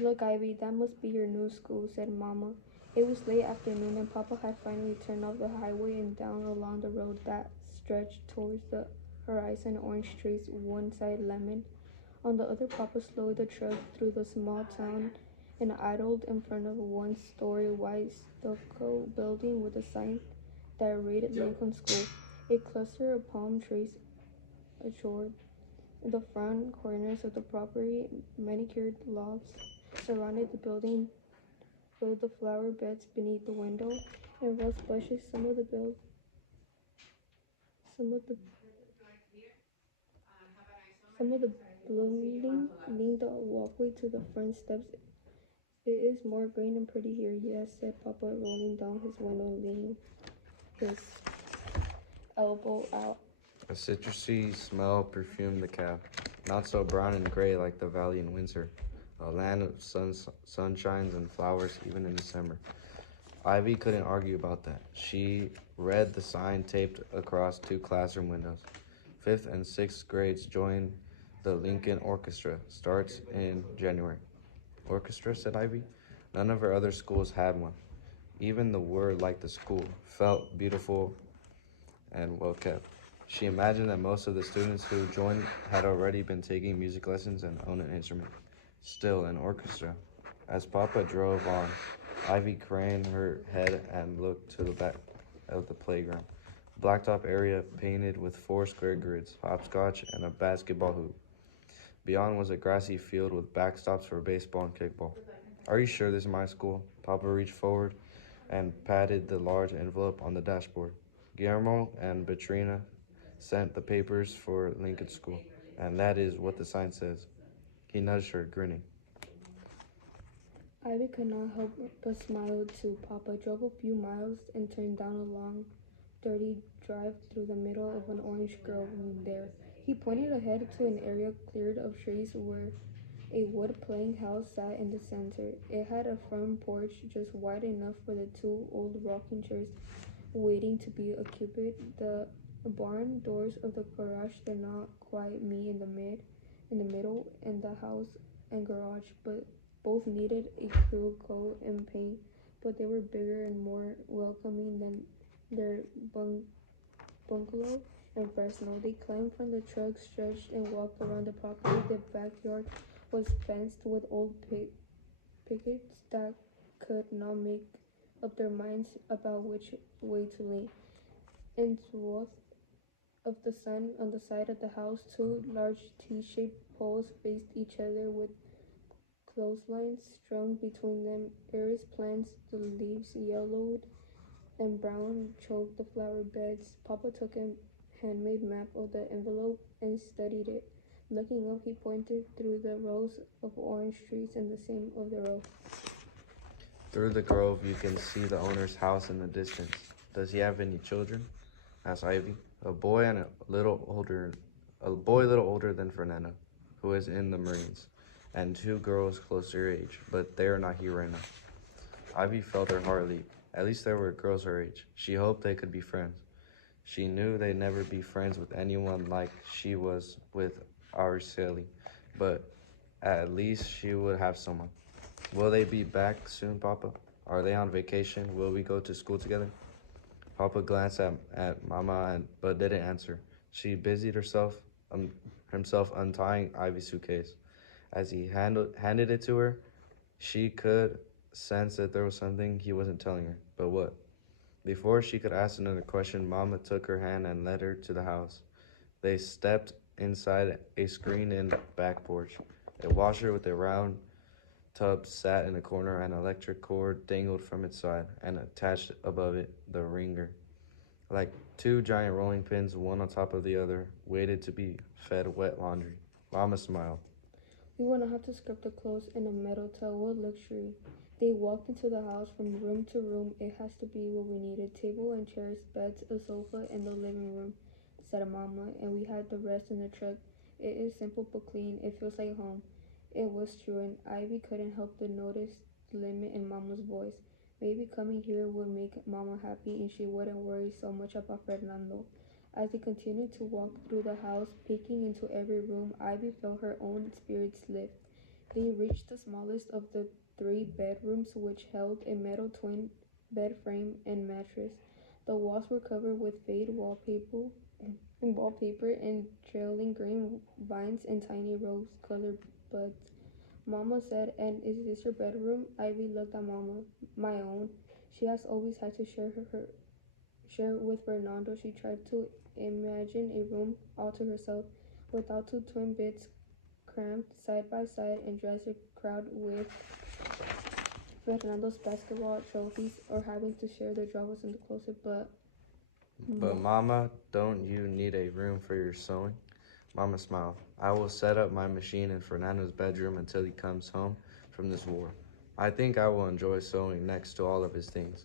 Look, Ivy, that must be your new school, said Mama. It was late afternoon and Papa had finally turned off the highway and down along the road that stretched towards the horizon, orange trees, one side lemon. On the other, Papa slowed the truck through the small town and idled in front of a one-story white stucco building with a sign that read Lincoln School. A cluster of palm trees adorned the front corners of the property. Manicured lawns surrounded the building, filled the flower beds beneath the window, and rose bushes. Some of the blooming leaned the walkway to the front steps. It is more green and pretty here, yes, said Papa, rolling down his window, leaning his elbow out. A citrusy smell perfumed the cab, not so brown and gray like the valley in winter, a land of sunshines and flowers even in December. Ivy couldn't argue about that. She read the sign taped across two classroom windows. Fifth and sixth grades join the Lincoln Orchestra. Starts in January. Orchestra, said Ivy. None of her other schools had one. Even the word, like the school, felt beautiful and well kept. She imagined that most of the students who joined had already been taking music lessons and owned an instrument. Still, an orchestra. As Papa drove on, Ivy craned her head and looked to the back of the playground. Blacktop area painted with four square grids, hopscotch, and a basketball hoop. Beyond was a grassy field with backstops for baseball and kickball. Are you sure this is my school? Papa reached forward and patted the large envelope on the dashboard. Guillermo and Beatrina sent the papers for Lincoln School, and that is what the sign says. He nudged her, grinning. Ivy could not help but smile too. Papa drove a few miles and turned down a long, dirty drive through the middle of an orange grove there. He pointed ahead to an area cleared of trees where a wood plank house sat in the center. It had a front porch just wide enough for the two old rocking chairs waiting to be occupied. The barn doors of the garage did not quite meet in the middle, and the house and garage, but both needed a clear coat and paint, but they were bigger and more welcoming than their bungalow in Fresno. They climbed from the truck, stretched, and walked around the property. The backyard was fenced with old pickets that could not make up their minds about which way to lean. In swath of the sun on the side of the house, two large T-shaped poles faced each other with clotheslines strung between them. Iris plants, the leaves yellowed and brown, choked the flower beds. Papa took a handmade map of the envelope and studied it. Looking up, he pointed through the rows of orange trees in the center of the row. Through the grove, you can see the owner's house in the distance. Does he have any children? Asked Ivy. A boy little older than Fernanda, who is in the Marines, and two girls close to her age, but they are not here right now. Ivy felt her heart leap. At least there were girls her age. She hoped they could be friends. She knew they'd never be friends with anyone like she was with Araceli, but at least she would have someone. Will they be back soon, Papa? Are they on vacation? Will we go to school together? Papa glanced at Mama but didn't answer. She busied himself untying Ivy's suitcase. As he handed it to her, she could sense that there was something he wasn't telling her. But what? Before she could ask another question, Mama took her hand and led her to the house. They stepped inside a screened-in back porch. A washer with a round tub sat in a corner. An electric cord dangled from its side, and attached above it, the wringer. Like two giant rolling pins, one on top of the other, waited to be fed wet laundry. Mama smiled. We won't have to scrub the clothes in a metal tub. What luxury. They walked into the house from room to room. It has to be what we needed. Table and chairs, beds, a sofa, and the living room, said Mama, and we had the rest in the truck. It is simple but clean. It feels like home. It was true, and Ivy couldn't help but notice the limit in Mama's voice. Maybe coming here would make Mama happy and she wouldn't worry so much about Fernando. As they continued to walk through the house, peeking into every room, Ivy felt her own spirits lift. They reached the smallest of the 3 bedrooms, which held a metal twin bed frame and mattress. The walls were covered with fade wallpaper and trailing green vines and tiny rose-colored buds. Mama said, "And is this your bedroom?" Ivy looked at Mama. "My own. She has always had to share with Fernando." She tried to imagine a room all to herself, without 2 twin beds cramped side by side and dresser crowded with Fernando's basketball trophies, or having to share their drawers in the closet. But Mama, don't you need a room for your sewing? Mama smiled. I will set up my machine in Fernando's bedroom until he comes home from this war. I think I will enjoy sewing next to all of his things.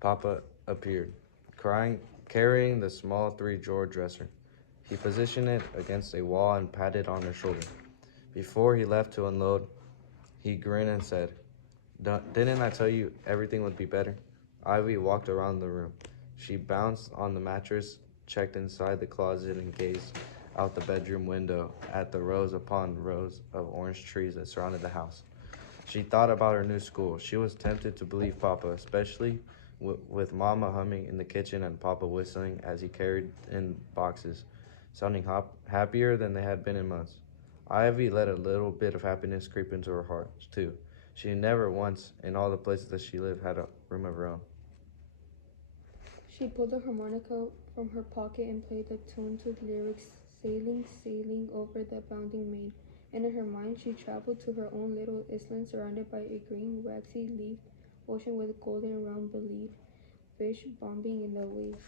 Papa appeared, carrying the small 3-drawer dresser. He positioned it against a wall and patted on her shoulder. Before he left to unload, he grinned and said, "Didn't I tell you everything would be better?" Ivy walked around the room. She bounced on the mattress, checked inside the closet, and gazed out the bedroom window at the rows upon rows of orange trees that surrounded the house. She thought about her new school. She was tempted to believe Papa, especially with Mama humming in the kitchen and Papa whistling as he carried in boxes, sounding happier than they had been in months. Ivy let a little bit of happiness creep into her heart, too. She never once, in all the places that she lived, had a room of her own. She pulled a harmonica from her pocket and played the tune to the lyrics, "Sailing, sailing over the bounding main." And in her mind, she traveled to her own little island surrounded by a green, waxy leaf ocean with golden round belief fish bobbing in the waves.